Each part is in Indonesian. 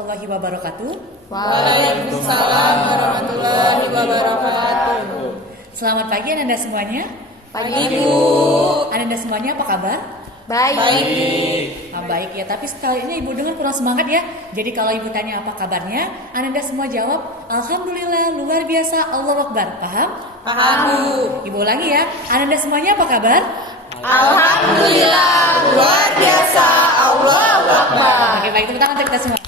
warahmatullahi wabarakatuh. Waalaikumsalam warahmatullahi wabarakatuh. Selamat pagi Ananda semuanya. Pagi Bu. Ananda semuanya apa kabar? Baik. Baik ya, tapi sekali ini Ibu dengar kurang semangat ya. Jadi kalau Ibu tanya apa kabarnya, Ananda semua jawab Alhamdulillah, luar biasa, Allahu Akbar. Paham? Paham Bu. Ibu ulangi ya. Ananda semuanya apa kabar? Alhamdulillah, luar biasa, Allahu Akbar. Oke, baik, tepuk tangan untuk kita semua.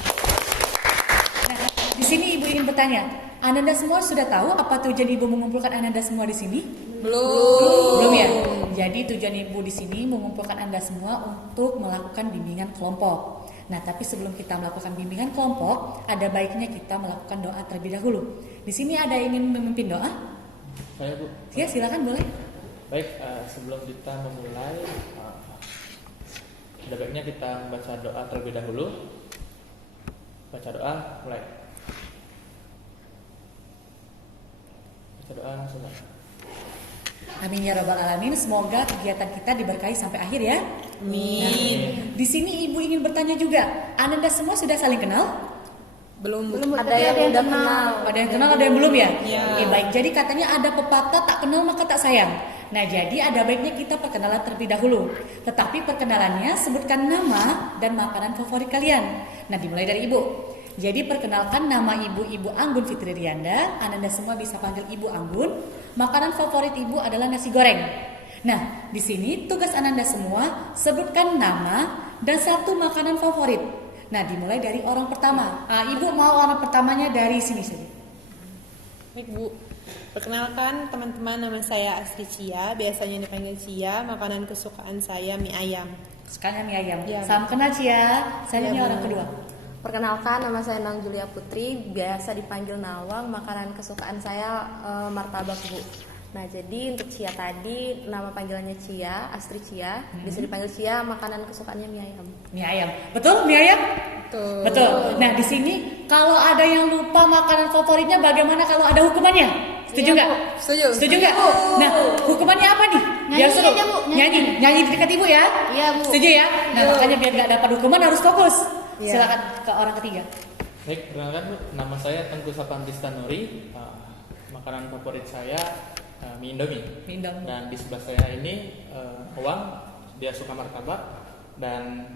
Nah, di sini Ibu ingin bertanya, Ananda semua sudah tahu apa tujuan Ibu mengumpulkan Ananda semua di sini? Belum ya? Jadi tujuan Ibu di sini mengumpulkan Anda semua untuk melakukan bimbingan kelompok. Nah, tapi sebelum kita melakukan bimbingan kelompok, ada baiknya kita melakukan doa terlebih dahulu. Di sini ada yang ingin memimpin doa? Saya Bu. Ya, silakan boleh. Baik, sebelum kita memulai, ada baiknya kita baca doa terlebih dahulu. Baca doa, mulai. Baca doa langsung. Amin ya rabbal alamin. Semoga kegiatan kita diberkahi sampai akhir ya. Amin. Nah, di sini Ibu ingin bertanya juga, Ananda semua sudah saling kenal? Belum Ada yang udah kenal. Ada yang kenal, ada yang belum ya? Ya. Oke, baik. Jadi katanya ada pepatah tak kenal maka tak sayang. Nah, jadi ada baiknya kita perkenalan terlebih dahulu. Tetapi perkenalannya sebutkan nama dan makanan favorit kalian. Nah, dimulai dari Ibu. Jadi perkenalkan nama Ibu Anggun Fitri Rianda. Ananda semua bisa panggil Ibu Anggun. Makanan favorit Ibu adalah nasi goreng. Nah, di sini tugas Ananda semua sebutkan nama dan satu makanan favorit. Nah, dimulai dari orang pertama. Ibu mau orang pertamanya dari sini saja. Baik Bu. Perkenalkan teman-teman, nama saya Asri Cia, biasanya dipanggil Cia. Makanan kesukaan saya mie ayam. Sekarang mie ayam. Ya. Salam kenal Cia. Saya ini Ya, orang Bu. kedua. Perkenalkan, nama saya Nang Julia Putri, biasa dipanggil Nawang. Makanan kesukaan saya martabak Bu. Nah, jadi untuk Cia tadi nama panggilannya Cia, Astri Cia, bisa dipanggil Cia. Makanan kesukaannya mie ayam. Mie ayam. Betul mie ayam? Betul. Nah, di sini kalau ada yang lupa makanan favoritnya, bagaimana kalau ada hukumannya? Setuju Iya, nggak? Bu. Setuju nggak? Nah, hukumannya apa nih? Nyanyi Biar seru. aja, Bu. Nyanyi di dekat Ibu ya. Iya, Bu. Setuju ya? Nah, makanya biar nggak dapat hukuman harus fokus. Iya. Silakan ke orang ketiga. Baik, perkenalkan Bu, nama saya Tengku Sapantista Nuri. Makanan favorit saya mie Indomie. Mie Indomie. Dan di sebelah saya ini Uang, dia suka martabak. Dan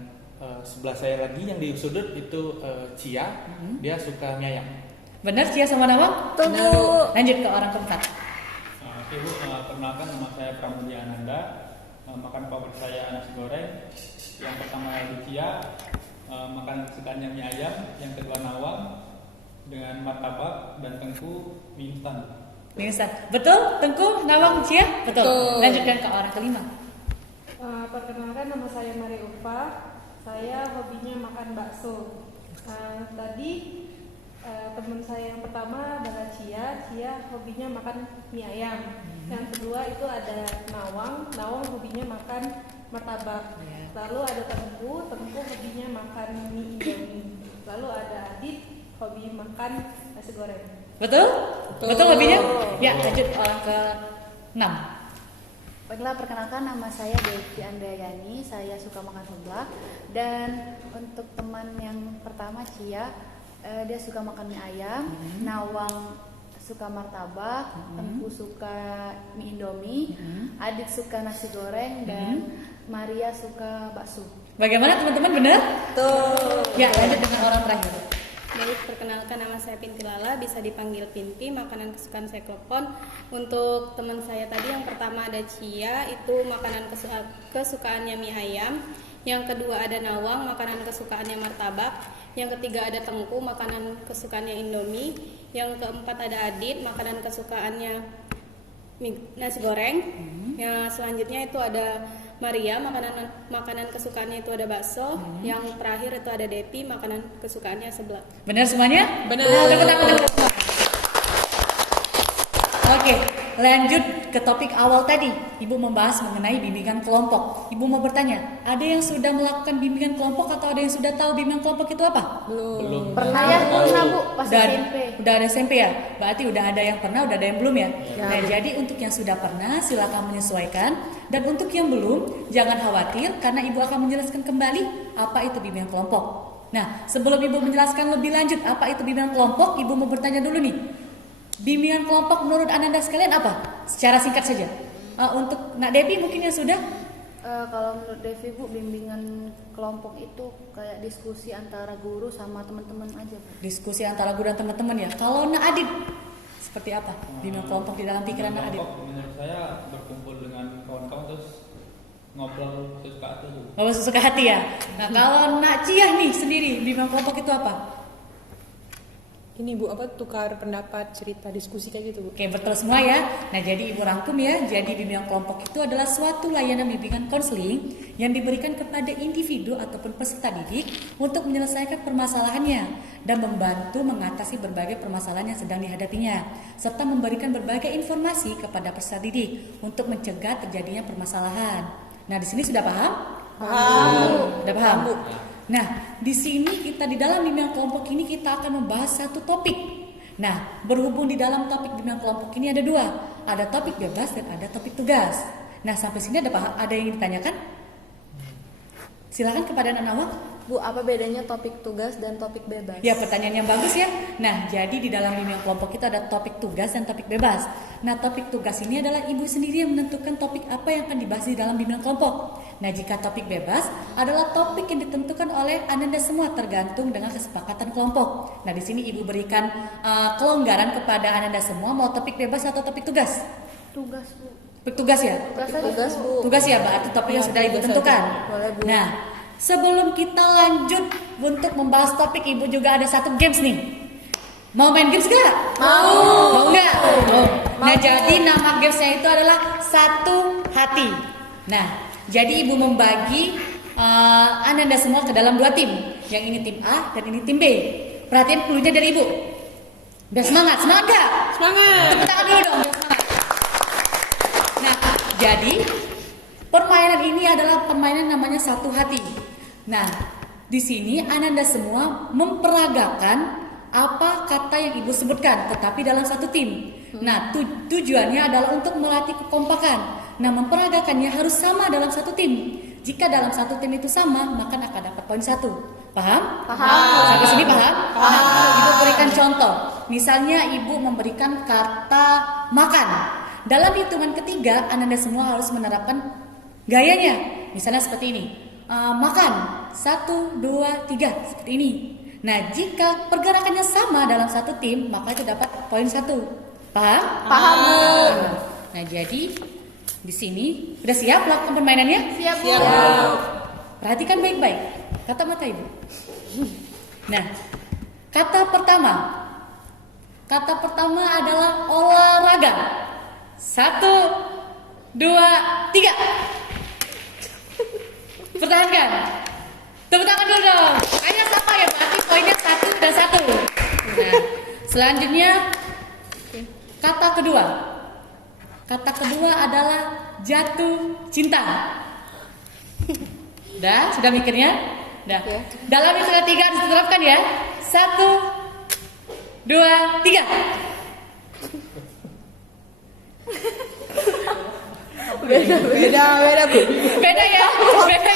sebelah saya lagi yang di sudut itu Cia, dia suka mie ayam. Benar Cia sama Nawang? Tunggu. Lanjut ke orang keempat. Oke Bu, perkenalkan nama saya Pramudia Ananda. Makan favorit saya nasi goreng. Yang pertama Lucia, makan kesukaannya mie ayam. Yang kedua Nawang dengan martabak, dan Tengku mie instan. Mie instan. Betul? Tengku, Nawang, Cia? Betul. Lanjutkan ke orang kelima. Perkenalkan, nama saya Maria Upa. Saya hobinya makan bakso. Tadi teman saya yang pertama adalah Cia. Cia hobinya makan mie ayam. Yang kedua itu ada Nawang. Nawang hobinya makan martabak. Lalu ada Tengku. Tengku hobinya makan mie Indomie. Lalu ada Adit, hobi makan nasi goreng. Betul? Betul hobinya? Ya, lanjut orang ke 6. Baiklah, perkenalkan nama saya Devi Andayani, saya suka makan seblak. Dan untuk teman yang pertama Cia, dia suka makan mie ayam. Nawang suka martabak, Tengku suka mie Indomie, Adit suka nasi goreng, dan Maria suka bakso. Bagaimana teman-teman, benar? Tuh. Ya, lanjut dengan orang terakhir. Baik, perkenalkan nama saya Pinti Lala, bisa dipanggil Pinti. Makanan kesukaan saya klepon. Untuk teman saya tadi yang pertama ada Cia, itu makanan kesukaannya mie ayam. Yang kedua ada Nawang, makanan kesukaannya martabak. Yang ketiga ada Tengku, makanan kesukaannya Indomie. Yang keempat ada Adit, makanan kesukaannya nasi goreng. Yang selanjutnya itu ada Maria, makanan kesukaannya itu ada bakso. Yang terakhir itu ada Depi, makanan kesukaannya seblak. Benar semuanya? Benar. Tepuk tangan. Oke, lanjut ke topik awal tadi. Ibu membahas mengenai bimbingan kelompok. Ibu mau bertanya, ada yang sudah melakukan bimbingan kelompok atau ada yang sudah tahu bimbingan kelompok itu apa? Belum. Pernah ya, pernah Bu, pas Udah, SMP. udah ada SMP ya? Berarti udah ada yang pernah, udah ada yang belum ya? Ya. Nah, jadi untuk yang sudah pernah silakan menyesuaikan, dan untuk yang belum jangan khawatir karena Ibu akan menjelaskan kembali apa itu bimbingan kelompok. Nah, sebelum Ibu menjelaskan lebih lanjut apa itu bimbingan kelompok, Ibu mau bertanya dulu nih. Bimbingan kelompok menurut Ananda sekalian apa? Secara singkat saja. Untuk Nak Devi mungkin yang sudah. Kalau menurut Devi Bu, bimbingan kelompok itu kayak diskusi antara guru sama teman-teman aja Bu. Diskusi antara guru dan teman-teman ya. Kalau Nak Adit seperti apa bimbingan kelompok di dalam pikiran Nak Adit? Kelompok menurut saya berkumpul dengan kawan-kawan terus ngobrol sesuka hati dulu. Kalau sesuka hati ya. Nah, kalau Nak Ciah nih sendiri bimbingan kelompok itu apa? Ini Bu, apa tukar pendapat, cerita, diskusi kayak gitu Bu. Oke, betul semua ya. Nah, jadi Ibu rangkum ya. Jadi bimbingan kelompok itu adalah suatu layanan bimbingan konseling yang diberikan kepada individu ataupun peserta didik untuk menyelesaikan permasalahannya dan membantu mengatasi berbagai permasalahan yang sedang dihadapinya, serta memberikan berbagai informasi kepada peserta didik untuk mencegah terjadinya permasalahan. Nah, di sini sudah paham? Paham. Sudah paham? Nah, di sini kita di dalam bimbingan kelompok ini kita akan membahas satu topik. Nah, berhubung di dalam topik bimbingan kelompok ini ada dua, ada topik bebas dan ada topik tugas. Nah, sampai sini ada yang ditanyakan? Silakan kepada Nanawa. Bu, apa bedanya topik tugas dan topik bebas? Ya, pertanyaan yang bagus ya. Nah, jadi di dalam bimbingan kelompok kita ada topik tugas dan topik bebas. Nah, topik tugas ini adalah ibu sendiri yang menentukan topik apa yang akan dibahas di dalam bimbingan kelompok. Nah, jika topik bebas adalah topik yang ditentukan oleh Ananda semua tergantung dengan kesepakatan kelompok. Nah, di sini ibu berikan kelonggaran kepada Ananda semua mau topik bebas atau topik tugas. Tugas Bu. Topik tugas ya? Tugas, Bu. Tugas ya, berarti topik yang sudah ibu tentukan. Boleh, Bu. Nah, sebelum kita lanjut untuk membahas topik, ibu juga ada satu games nih. Mau main games gak? Mau nggak? Nah, jadi nama gamesnya itu adalah Satu Hati. Nah, jadi ibu membagi Ananda semua ke dalam dua tim. Yang ini tim A dan ini tim B. Perhatian cluenya dari ibu. Biar semangat, semangat gak? Semangat. Tepuk tangan dulu dong, biar semangat. Nah, jadi permainan ini adalah permainan namanya Satu Hati. Nah, di sini Ananda semua memperagakan apa kata yang ibu sebutkan, tetapi dalam satu tim. Nah, tujuannya adalah untuk melatih kekompakan. Nah, memperagakannya harus sama dalam satu tim. Jika dalam satu tim itu sama, maka akan dapat poin 1. Paham? Paham. Sampai sini paham? Nah, ibu berikan contoh. Misalnya ibu memberikan kata makan. Dalam hitungan ketiga, Ananda semua harus menerapkan gayanya. Misalnya seperti ini. Makan 1, 2, 3 seperti ini. Nah, jika pergerakannya sama dalam satu tim, maka itu dapat poin 1. Paham? Paham, Bu. Nah, jadi di sini sudah siap melakukan permainannya? Siap, Bu. Perhatikan baik-baik kata-kata ibu. Nah, kata pertama. Kata pertama adalah olahraga. 1, 2, 3. Pertahankan. Tepuk tangan dulu dong. Ayo sama ya, berarti poinnya 1 dan 1. Nah, selanjutnya kata kedua. Kata kedua adalah jatuh cinta. Sudah mikirnya? Dah. Dalam hitungan 3 harus diterapkan ya. 1, 2, 3. Beda Bu. Beda ya. Beda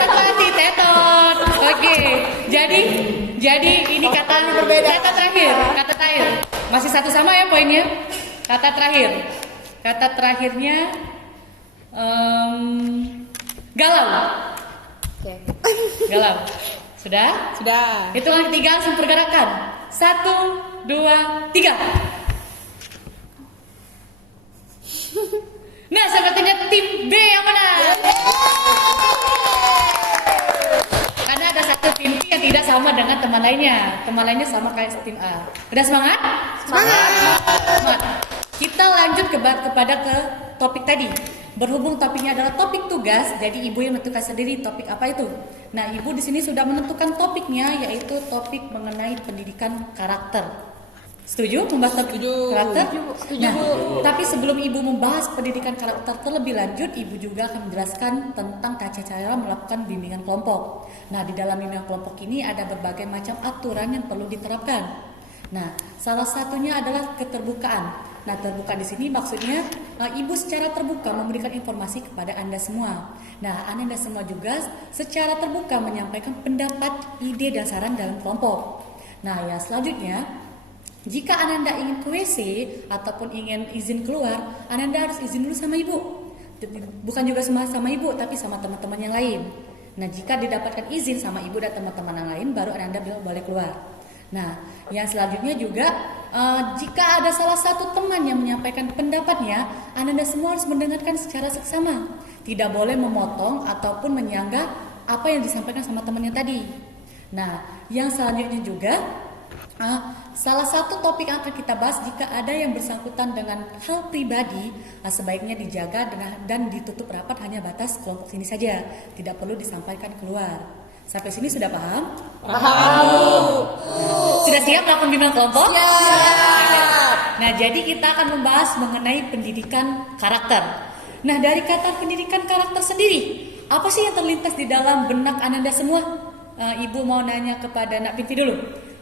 satu hati tetot. Oke. Jadi ini kata terakhir. Kata terakhir. Masih satu sama ya poinnya. Kata terakhir. Kata terakhirnya galau. Oke. Galau. Sudah? Sudah. Hitungan ketiga langsung pergerakan. 1, 2, 3. Nah, sepertinya tim B yang menang. Karena ada satu tim B yang tidak sama dengan teman lainnya. Teman lainnya sama kayak tim A. Udah semangat? Semangat. Kita lanjut kepada topik tadi. Berhubung topiknya adalah topik tugas, jadi ibu yang menentukan sendiri topik apa itu. Nah, ibu di sini sudah menentukan topiknya, yaitu topik mengenai pendidikan karakter. Setuju membahas topik karakter? Setuju, Nah, Bu. tapi sebelum ibu membahas pendidikan karakter terlebih lanjut, ibu juga akan menjelaskan tentang tata cara melakukan bimbingan kelompok. Nah, di dalam bimbingan kelompok ini ada berbagai macam aturan yang perlu diterapkan. Nah, salah satunya adalah keterbukaan. Nah, terbuka di sini maksudnya Ibu secara terbuka memberikan informasi kepada Anda semua. Nah, Anda semua juga secara terbuka menyampaikan pendapat, ide, dan saran dalam kelompok. Nah, ya selanjutnya, jika Ananda ingin ke WC ataupun ingin izin keluar, Ananda harus izin dulu sama Ibu. Bukan juga sama Ibu, tapi sama teman-teman yang lain. Nah, jika didapatkan izin sama Ibu dan teman-teman yang lain, baru Ananda boleh keluar. Nah, yang selanjutnya juga, jika ada salah satu teman yang menyampaikan pendapatnya, Ananda semua harus mendengarkan secara seksama. Tidak boleh memotong ataupun menyanggah apa yang disampaikan sama temannya tadi. Nah, yang selanjutnya juga, salah satu topik yang akan kita bahas, jika ada yang bersangkutan dengan hal pribadi, sebaiknya dijaga dan ditutup rapat hanya batas kelompok sini saja, tidak perlu disampaikan keluar. Sampai sini sudah paham? Paham. Sudah siap melakukan bimbingan kelompok? Siap. Nah, jadi kita akan membahas mengenai pendidikan karakter. Nah, dari kata pendidikan karakter sendiri, apa sih yang terlintas di dalam benak Ananda semua? Ibu mau nanya kepada Nak Pinti dulu.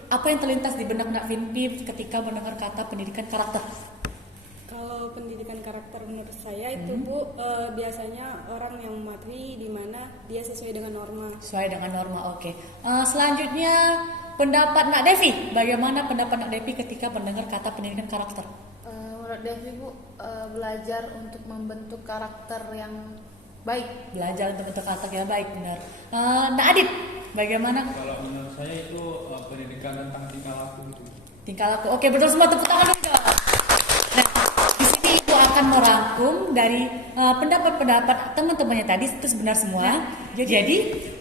Apa yang terlintas di benak Nak Pinti ketika mendengar kata pendidikan karakter? Kalau pendidikan karakter menurut saya itu Bu, biasanya orang yang mematuhi di mana dia sesuai dengan norma. Sesuai dengan norma, oke. Selanjutnya pendapat Nak Devi. Bagaimana pendapat Nak Devi ketika mendengar kata pendidikan karakter? Menurut Devi Bu, belajar untuk membentuk karakter yang baik. Belajar untuk bentuk karakter yang baik, benar. Nak Adit, bagaimana? Kalau menurut saya itu pendidikan tentang tingkah laku itu. Tingkah laku. Oke, betul semua, tepuk tangan dulu. Nah, di sini Ibu akan merangkum dari pendapat-pendapat teman-temannya tadi, itu sebenar semua. Jadi,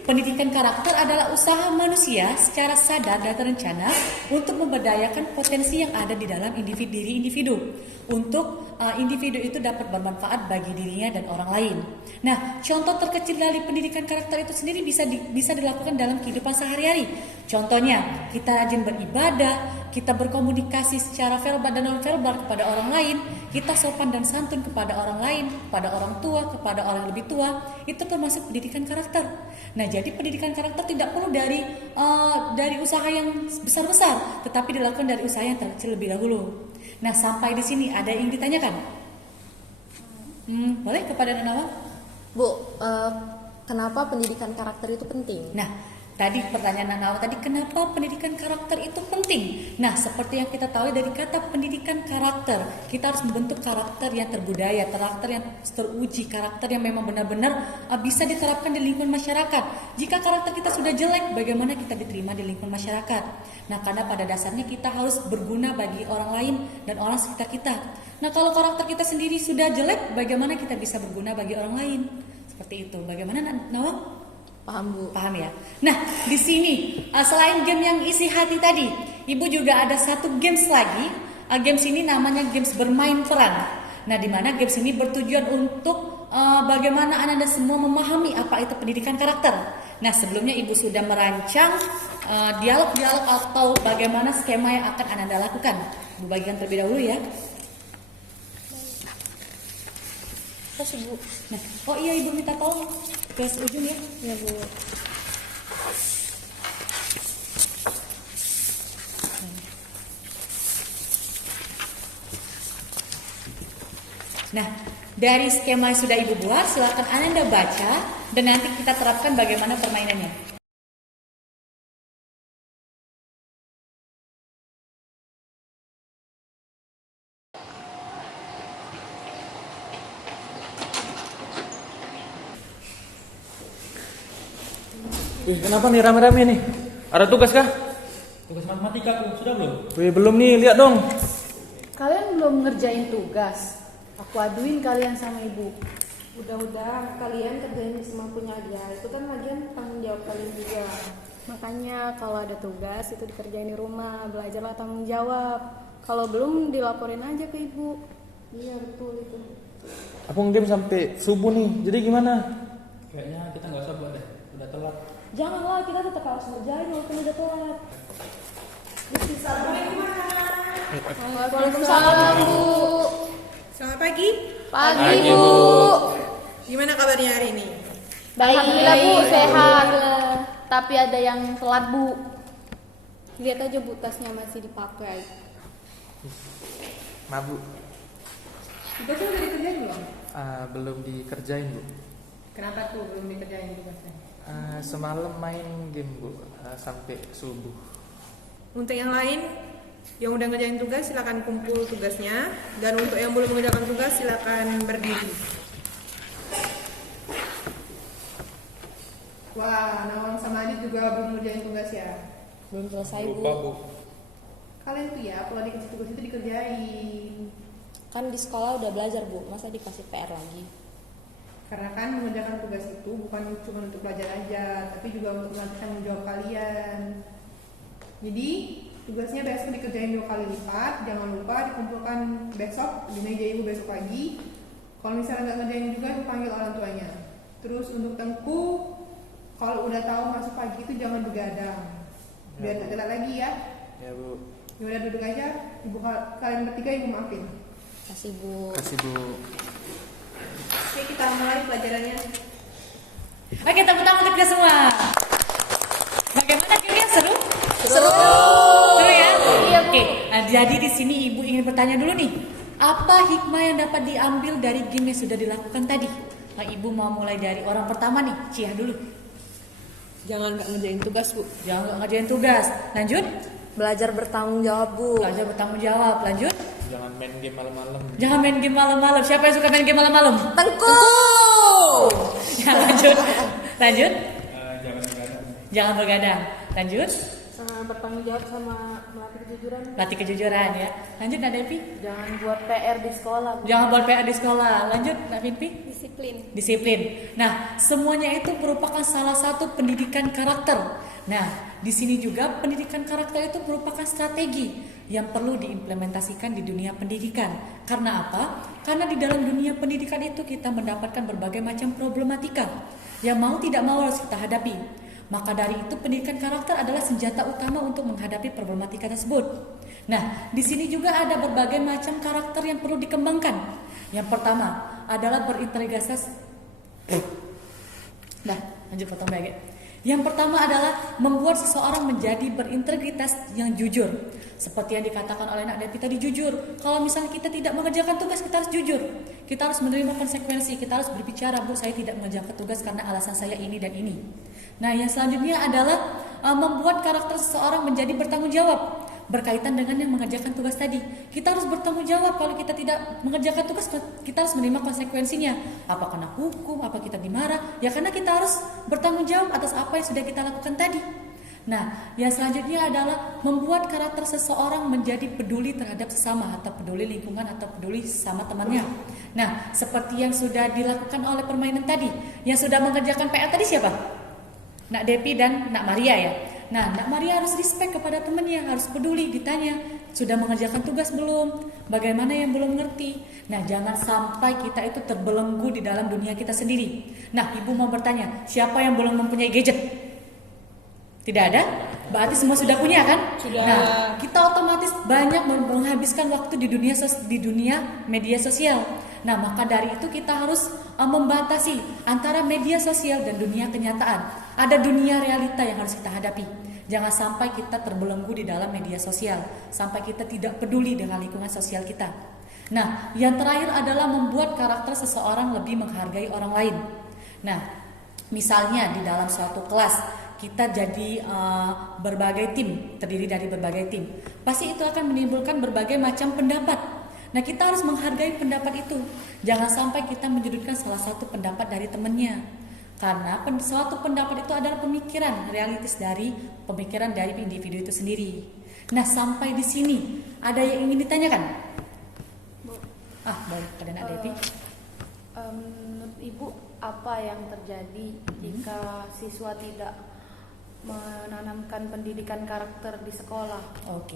pendidikan karakter adalah usaha manusia secara sadar dan terencana untuk memberdayakan potensi yang ada di dalam diri individu. Untuk individu itu dapat bermanfaat bagi dirinya dan orang lain. Nah, contoh terkecil dari pendidikan karakter itu sendiri bisa dilakukan dalam kehidupan sehari-hari. Contohnya, kita rajin beribadah, kita berkomunikasi secara verbal dan non-verbal kepada orang lain, kita sopan dan santun kepada orang lain, kepada orang tua, kepada orang yang lebih tua, itu termasuk pendidikan karakter. Nah, jadi pendidikan karakter tidak perlu dari usaha yang besar-besar, tetapi dilakukan dari usaha yang terkecil lebih dahulu. Nah, sampai di sini ada yang ditanyakan? Boleh kepada Nanawa? Bu, kenapa pendidikan karakter itu penting? Nah, tadi pertanyaan Nanawa tadi, kenapa pendidikan karakter itu penting? Nah, seperti yang kita tahu dari kata pendidikan karakter, kita harus membentuk karakter yang terbudaya, karakter yang teruji, karakter yang memang benar-benar bisa diterapkan di lingkungan masyarakat. Jika karakter kita sudah jelek, bagaimana kita diterima di lingkungan masyarakat? Nah, karena pada dasarnya kita harus berguna bagi orang lain dan orang sekitar kita. Nah, kalau karakter kita sendiri sudah jelek, bagaimana kita bisa berguna bagi orang lain? Seperti itu. Bagaimana, Nawa? Paham Bu. Paham ya? Nah, di sini selain game yang isi hati tadi, Ibu juga ada satu games lagi. Games ini namanya games bermain peran. Nah, di mana games ini bertujuan untuk bagaimana Anda semua memahami apa itu pendidikan karakter. Nah, sebelumnya Ibu sudah merancang dialog-dialog atau bagaimana skema yang akan Anda lakukan. Ibu bagikan terlebih dahulu ya. Kasih Bu. Nah, oh iya, Ibu minta tolong ke ujung ya. Ya Bu. Nah, dari skema yang sudah Ibu buat, silakan Anda baca dan nanti kita terapkan bagaimana permainannya. Kenapa nih rame-rame nih? Ada tugas kah? Tugas matematika Bu, sudah belum? Belum nih, lihat dong. Kalian belum ngerjain tugas. Aku aduin kalian sama ibu. Udah kalian kerjain semampunya aja. Itu kan lagian tanggung jawab kalian juga. Makanya kalau ada tugas itu dikerjain di rumah, belajarlah tanggung jawab. Kalau belum dilaporin aja ke ibu. Iya betul itu. Aku game sampai subuh nih, jadi gimana? Kayaknya kita nggak usah buat deh, udah telat. Janganlah, kita tetap harus ngerjain walaupun udah telat. Waalaikumsalam Bu. Selamat pagi. Pagi Bu. Gimana kabarnya hari ini? Baik. Alhamdulillah Bu, sehat. Tapi ada yang telat Bu. Lihat aja Bu, tasnya masih dipakai. Mabuk. Tugasnya udah dikerjain belum? Belum dikerjain, Bu. Kenapa tuh belum dikerjain tugasnya? Semalam main game, Bu, sampai subuh. Untuk yang lain yang udah ngerjain tugas silakan kumpul tugasnya, dan untuk yang belum mengerjakan tugas silakan berdiri. Wah, Nawang sama Adit juga belum ngerjain tugas ya. Belum selesai, Lupa, Bu. Bu. Kalian tuh ya kalau dikasih tugas itu dikerjain. Kan di sekolah udah belajar, Bu. Masa dikasih PR lagi? Karena kan mengerjakan tugas itu bukan cuma untuk belajar aja, tapi juga untuk melatih tanggung jawab kalian. Jadi tugasnya besok dikerjain 2 kali lipat. Jangan lupa dikumpulkan besok di meja ibu besok pagi. Kalau misalnya nggak ngerjain juga dipanggil orang tuanya. Terus untuk Tengku, kalau udah tahu masuk pagi itu jangan begadang, biar nggak telat lagi ya. Ya, Bu. Ya udah duduk aja, ibu kalian bertiga ibu maafin. Kasih, Bu. Kasih, Bu. Oke, kita mulai pelajarannya. Oke, tepuk tangan untuk kita semua. Bagaimana gamenya, seru? Seru. Seru ya? Iya, Bu. Oke, nah, jadi di sini ibu ingin bertanya dulu nih. Apa hikmah yang dapat diambil dari game yang sudah dilakukan tadi? Nah, ibu mau mulai dari orang pertama nih, Ciah dulu. Jangan nggak ngerjain tugas, Bu. Jangan nggak ngerjain tugas. Lanjut. Belajar bertanggung jawab, Bu. Belajar bertanggung jawab. Lanjut. Jangan main game malam-malam. Jangan main game malam-malam. Siapa yang suka main game malam-malam? Tengku. Ya, lanjut. Lanjut. Jangan begadang. Jangan begadang. Lanjut. Bertanggung jawab sama melatih kejujuran. Latih kejujuran ya. Lanjut, Nak Devi. Jangan buat PR di sekolah, Bu. Jangan buat PR di sekolah. Lanjut, Nak Vivi. Disiplin. Disiplin. Nah, semuanya itu merupakan salah satu pendidikan karakter. Nah, di sini juga pendidikan karakter itu merupakan strategi yang perlu diimplementasikan di dunia pendidikan. Karena apa? Karena di dalam dunia pendidikan itu kita mendapatkan berbagai macam problematika yang mau tidak mau harus kita hadapi. Maka dari itu pendidikan karakter adalah senjata utama untuk menghadapi problematika tersebut. Nah, di sini juga ada berbagai macam karakter yang perlu dikembangkan. Yang pertama adalah berintegritas. Nah, lanjut potong lagi. Yang pertama adalah membuat seseorang menjadi berintegritas yang jujur. Seperti yang dikatakan oleh Nak Devi tadi, jujur. Kalau misalnya kita tidak mengerjakan tugas, kita harus jujur. Kita harus menerima konsekuensi. Kita harus berbicara, Bu, saya tidak mengerjakan tugas karena alasan saya ini dan ini. Nah, yang selanjutnya adalah membuat karakter seseorang menjadi bertanggung jawab. Berkaitan dengan yang mengerjakan tugas tadi, kita harus bertanggung jawab. Kalau kita tidak mengerjakan tugas, kita harus menerima konsekuensinya. Apa kena hukum, apa kita dimarah, ya karena kita harus bertanggung jawab atas apa yang sudah kita lakukan tadi. Nah, yang selanjutnya adalah membuat karakter seseorang menjadi peduli terhadap sesama, atau peduli lingkungan, atau peduli sama temannya. Nah, seperti yang sudah dilakukan oleh permainan tadi, yang sudah mengerjakan PR tadi siapa? Nak Devi dan Nak Maria ya. Nah, Nak Maria harus respect kepada temannya, harus peduli, ditanya, sudah mengerjakan tugas belum? Bagaimana yang belum ngerti? Nah, jangan sampai kita itu terbelenggu di dalam dunia kita sendiri. Nah, ibu mau bertanya, siapa yang belum mempunyai gadget? Tidak ada? Berarti semua sudah punya kan? Sudah. Nah, kita otomatis banyak menghabiskan waktu di dunia media sosial. Nah, maka dari itu kita harus membatasi antara media sosial dan dunia kenyataan. Ada dunia realita yang harus kita hadapi. Jangan sampai kita terbelenggu di dalam media sosial, sampai kita tidak peduli dengan lingkungan sosial kita. Nah, yang terakhir adalah membuat karakter seseorang lebih menghargai orang lain. Nah, misalnya di dalam suatu kelas kita jadi berbagai tim, terdiri dari berbagai tim. Pasti itu akan menimbulkan berbagai macam pendapat. Nah, kita harus menghargai pendapat itu. Jangan sampai kita menyudutkan salah satu pendapat dari temannya. Karena suatu pendapat itu adalah pemikiran realitis dari pemikiran dari individu itu sendiri. Nah, sampai di sini ada yang ingin ditanyakan? Baik, pada Nak Devi. Menurut Ibu, apa yang terjadi jika siswa tidak menanamkan pendidikan karakter di sekolah? Oke.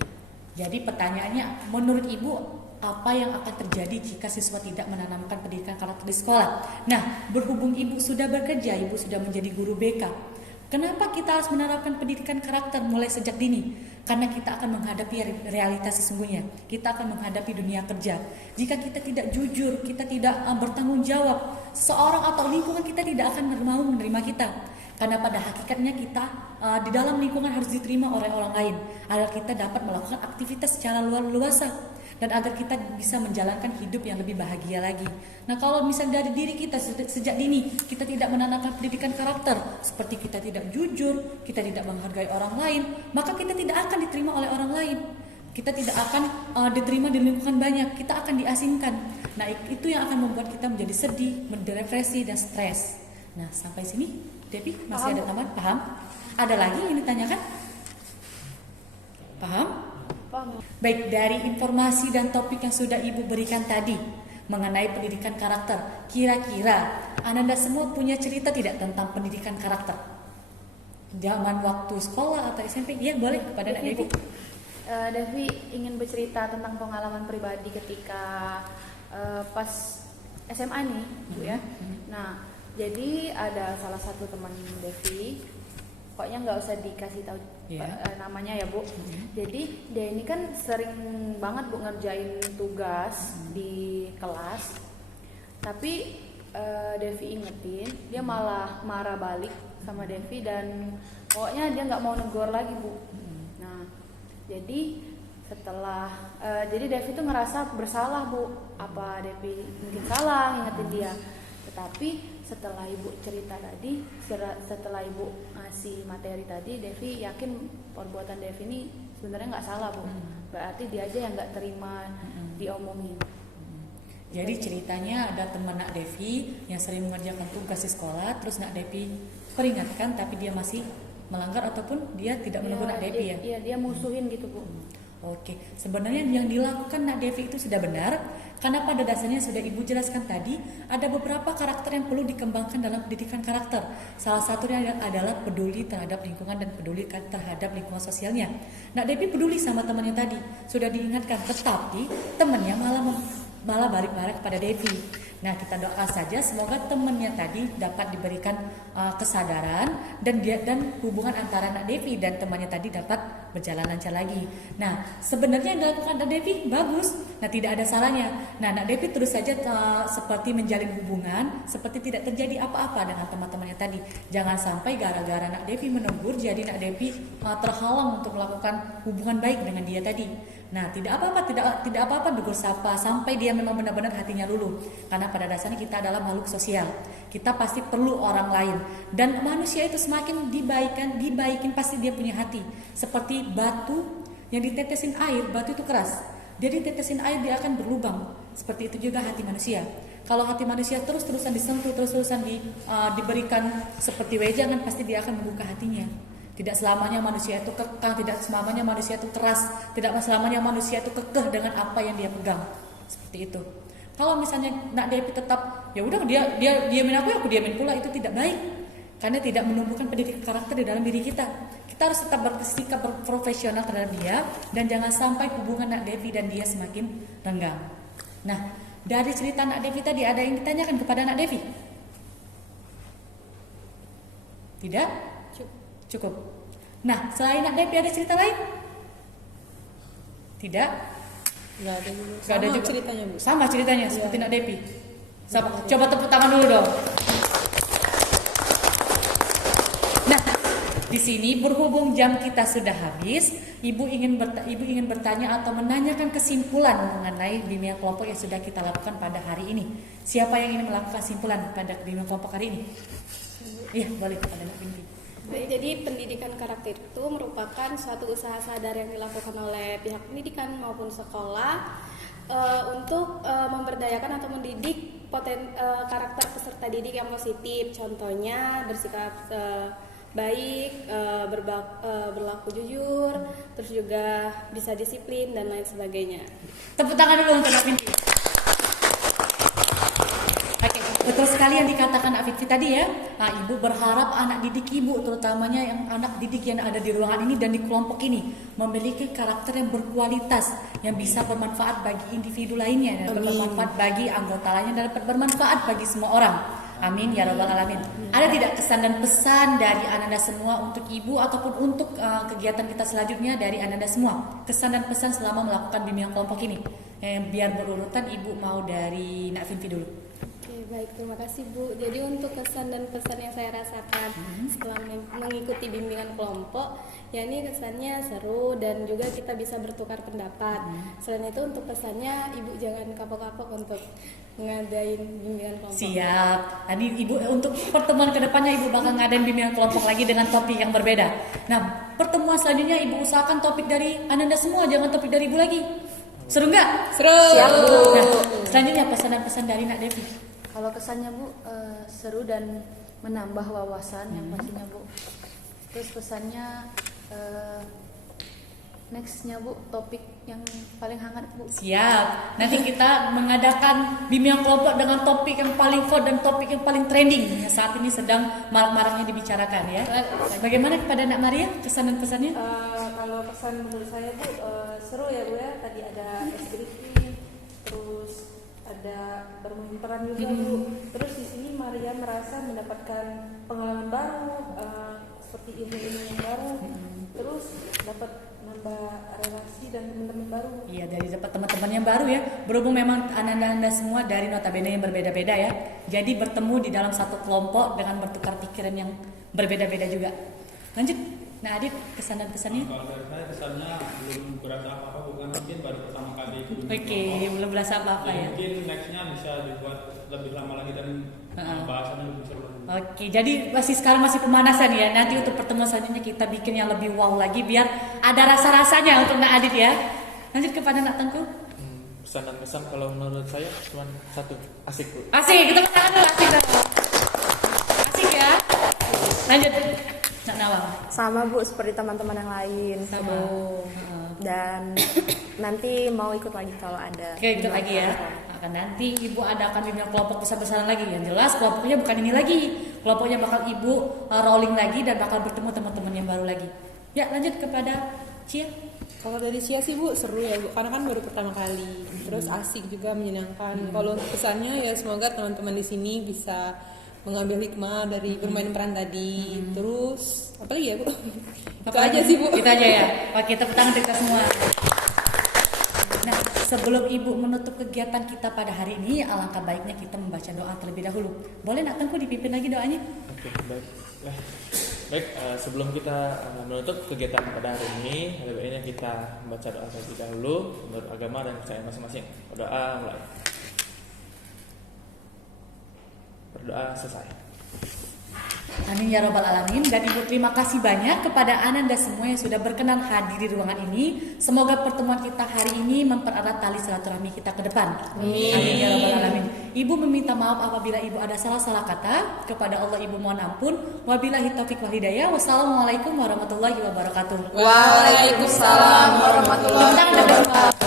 Jadi pertanyaannya, menurut Ibu apa yang akan terjadi jika siswa tidak menanamkan pendidikan karakter di sekolah? Nah, berhubung Ibu sudah bekerja, Ibu sudah menjadi guru BK. Kenapa kita harus menerapkan pendidikan karakter mulai sejak dini? Karena kita akan menghadapi realitas sesungguhnya. Kita akan menghadapi dunia kerja. Jika kita tidak jujur, kita tidak bertanggung jawab, seseorang atau lingkungan kita tidak akan mau menerima kita. Karena pada hakikatnya kita di dalam lingkungan harus diterima oleh orang lain agar kita dapat melakukan aktivitas secara luasa dan agar kita bisa menjalankan hidup yang lebih bahagia lagi. Nah, kalau misalnya dari diri kita sejak dini kita tidak menanamkan pendidikan karakter, seperti kita tidak jujur, kita tidak menghargai orang lain, maka kita tidak akan diterima oleh orang lain. Kita tidak akan diterima di lingkungan banyak, kita akan diasingkan. Nah, itu yang akan membuat kita menjadi sedih, mendepresi dan stres. Nah, sampai sini Devi masih ada tambahan? Paham? Ada lagi yang ditanyakan? Paham? Paham. Baik, dari informasi dan topik yang sudah Ibu berikan tadi mengenai pendidikan karakter, kira-kira Ananda semua punya cerita tidak tentang pendidikan karakter? Zaman waktu sekolah atau SMP? Ya, boleh kepada Nak Devi. Devi ingin bercerita tentang pengalaman pribadi ketika pas SMA nih, Bu ya. Nah, jadi ada salah satu teman Devi, pokoknya nggak usah dikasih tahu namanya ya Bu. Jadi dia ini kan sering banget Bu ngerjain tugas di kelas, tapi Devi ingetin, dia malah marah balik sama Devi dan pokoknya dia nggak mau negor lagi Bu. Nah, jadi setelah jadi Devi tuh ngerasa bersalah Bu, apa Devi mungkin salah ngingetin dia. Tetapi setelah Ibu cerita tadi, setelah Ibu ngasih materi tadi, Devi yakin perbuatan Devi ini sebenarnya nggak salah Bu. Berarti dia aja yang nggak terima diomongin. Jadi ceritanya ada teman Nak Devi yang sering mengerjakan tugas di sekolah, terus Nak Devi peringatkan tapi dia masih melanggar ataupun dia tidak menegur Nak Devi ya? Iya, dia musuhin gitu Bu. Oke, sebenarnya yang dilakukan Nak Devi itu sudah benar, karena pada dasarnya sudah Ibu jelaskan tadi, ada beberapa karakter yang perlu dikembangkan dalam pendidikan karakter. Salah satunya adalah peduli terhadap lingkungan dan peduli terhadap lingkungan sosialnya. Nak Devi peduli sama temannya tadi, sudah diingatkan, tetapi temannya malah balik-balik kepada Devi. Nah, kita doa saja semoga temannya tadi dapat diberikan kesadaran dan hubungan antara Nak Devi dan temannya tadi dapat berjalan lancar lagi. Nah, sebenarnya yang dilakukan Nak Devi bagus. Nah, tidak ada salahnya. Nah, Nak Devi terus saja seperti menjalin hubungan, seperti tidak terjadi apa-apa dengan teman-temannya tadi. Jangan sampai gara-gara Nak Devi menegur, jadi Nak Devi terhalang untuk melakukan hubungan baik dengan dia tadi. Nah, tidak apa-apa tegur sapa sampai dia memang benar-benar hatinya luluh. Karena pada dasarnya kita adalah makhluk sosial. Kita pasti perlu orang lain. Dan manusia itu semakin dibaikin pasti dia punya hati. Seperti batu yang ditetesin air, batu itu keras. Dia ditetesin air dia akan berlubang. Seperti itu juga hati manusia. Kalau hati manusia terus-terusan disentuh, terus-terusan diberikan seperti wejangan, pasti dia akan membuka hatinya. Tidak selamanya manusia itu kekang, tidak selamanya manusia itu keras, tidak selamanya manusia itu kekeh dengan apa yang dia pegang. Seperti itu. Kalau misalnya Nak Devi tetap ya udah dia diamin aku diamin pula, itu tidak baik. Karena tidak menumbuhkan pendidikan karakter di dalam diri kita. Kita harus tetap bersikap profesional terhadap dia dan jangan sampai hubungan Nak Devi dan dia semakin renggang. Nah, dari cerita Nak Devi tadi ada yang ditanyakan kepada Nak Devi? Tidak? Cukup. Nah, selain Nak Devi ada cerita lain? Tidak? Nggak ada juga. Nggak ada juga. Ceritanya Bu. Sama ceritanya seperti Nak Devi. Coba tepuk tangan dulu dong. Nah, di sini berhubung jam kita sudah habis, Ibu ingin bertanya atau menanyakan kesimpulan mengenai bimbingan kelompok yang sudah kita lakukan pada hari ini. Siapa yang ingin melakukan kesimpulan pada bimbingan kelompok hari ini? Iya, boleh kepada Nak Pinti. Baik, jadi pendidikan karakter itu merupakan suatu usaha sadar yang dilakukan oleh pihak pendidikan maupun sekolah untuk memberdayakan atau mendidik karakter peserta didik yang positif. Contohnya bersikap baik, berlaku jujur, terus juga bisa disiplin dan lain sebagainya. Tepuk tangan dulu untuk Nak Pinti. Betul sekali yang dikatakan Nak Fitri tadi ya. Nah, Ibu berharap anak didik Ibu, terutamanya yang anak didik yang ada di ruangan ini dan di kelompok ini, memiliki karakter yang berkualitas, yang bisa bermanfaat bagi individu lainnya, dan bermanfaat bagi anggota lainnya, dan bermanfaat bagi semua orang. Amin ya rabbal alamin. Ada tidak kesan dan pesan dari Ananda semua untuk Ibu ataupun untuk kegiatan kita selanjutnya dari Ananda semua? Kesan dan pesan selama melakukan bimbingan kelompok ini. Biar berurutan, Ibu mau dari Nak Finfi dulu. Oke, Oke, baik, terima kasih Bu. Jadi untuk kesan dan pesan yang saya rasakan setelah mengikuti bimbingan kelompok, ya ini kesannya seru dan juga kita bisa bertukar pendapat. Selain itu untuk pesannya, Ibu jangan kapok-kapok untuk ngadain bimbingan kelompok. Siap. Tadi Ibu untuk pertemuan kedepannya Ibu bakal ngadain bimbingan kelompok lagi dengan topik yang berbeda. Nah, pertemuan selanjutnya Ibu usahakan topik dari Ananda semua, jangan topik dari Ibu lagi. Seru nggak? Seru. Siap, Bu. Nah, selanjutnya pesan dan pesan dari Nak Devi. Kalau kesannya Bu seru dan menambah wawasan yang pastinya Bu. Terus pesannya nextnya Bu, topik yang paling hangat Bu. Siap. Nanti kita mengadakan bimbingan kelompok dengan topik yang paling hot dan topik yang paling trending yang saat ini sedang marak-maraknya dibicarakan ya. Bagaimana kepada Nak Maria kesan dan pesannya? Kalau pesan menurut saya Bu, seru ya Bu ya. Tadi ada activity, terus ada bermain peran juga Bu. Terus di sini Maria merasa mendapatkan pengalaman baru, seperti ilmu-ilmu yang baru. Terus dapat nambah relasi dan teman-teman baru. Iya, dari dapat teman-teman yang baru ya. Berhubung memang Anda semua dari notabene yang berbeda-beda ya. Jadi bertemu di dalam satu kelompok dengan bertukar pikiran yang berbeda-beda juga. Lanjut. Nah, Adit, kesan dan pesannya? Kalau dari saya kesannya belum berasa apa-apa, bukan mungkin baru pertama kali ikut Oke, belum berasa apa-apa ya. Mungkin nextnya bisa dibuat lebih lama lagi dan bahasannya lebih seru lagi. Oke, jadi sekarang masih pemanasan ya. Nanti untuk pertemuan selanjutnya kita bikin yang lebih wow lagi biar ada rasa-rasanya untuk Nak Adit ya. Lanjut kepada Nak Tengku. Pesan dan kesan kalau menurut saya cuma satu, asik Bu. Asik, kita tangan dulu, asik dong. Asik ya. Lanjut. Nak Nawang. Sama Bu seperti teman-teman yang lain. Sama. Seru. Dan nanti mau ikut lagi kalau ada. Oke, ikut lagi ya. Akan nanti Ibu adakan bimbingan kelompok besar-besaran lagi. Yang jelas kelompoknya bukan ini lagi. Kelompoknya bakal Ibu rolling lagi dan bakal bertemu teman-teman yang baru lagi. Ya, lanjut kepada Cia. Kalau dari Cia sih Bu seru ya Bu, karena kan baru pertama kali. Terus asik juga, menyenangkan. Kalau pesannya ya semoga teman-teman di sini bisa mengambil hikmah dari bermain peran tadi. Terus apa lagi ya Bu? Itu aja sih Bu. Kita aja ya. Oke, tepuk tangan kita semua. Nah, sebelum Ibu menutup kegiatan kita pada hari ini, alangkah baiknya kita membaca doa terlebih dahulu. Boleh Nak Tengku dipimpin lagi doanya? Oke, baik. Baik, sebelum kita menutup kegiatan pada hari ini, ada baiknya kita membaca doa terlebih dahulu menurut agama dan percayaan masing-masing. Berdoa mulai. Berdoa selesai. Amin ya robbal alamin. Dan Ibu terima kasih banyak kepada Ananda semua yang sudah berkenan hadir di ruangan ini. Semoga pertemuan kita hari ini mempererat tali silaturahmi kita ke depan. Amin ya robbal alamin. Ibu meminta maaf apabila Ibu ada salah-salah kata. Kepada Allah Ibu mohon ampun. Wabillahi taufiq wal hidayah. Wassalamualaikum warahmatullahi wabarakatuh. Waalaikumsalam warahmatullahi wabarakatuh.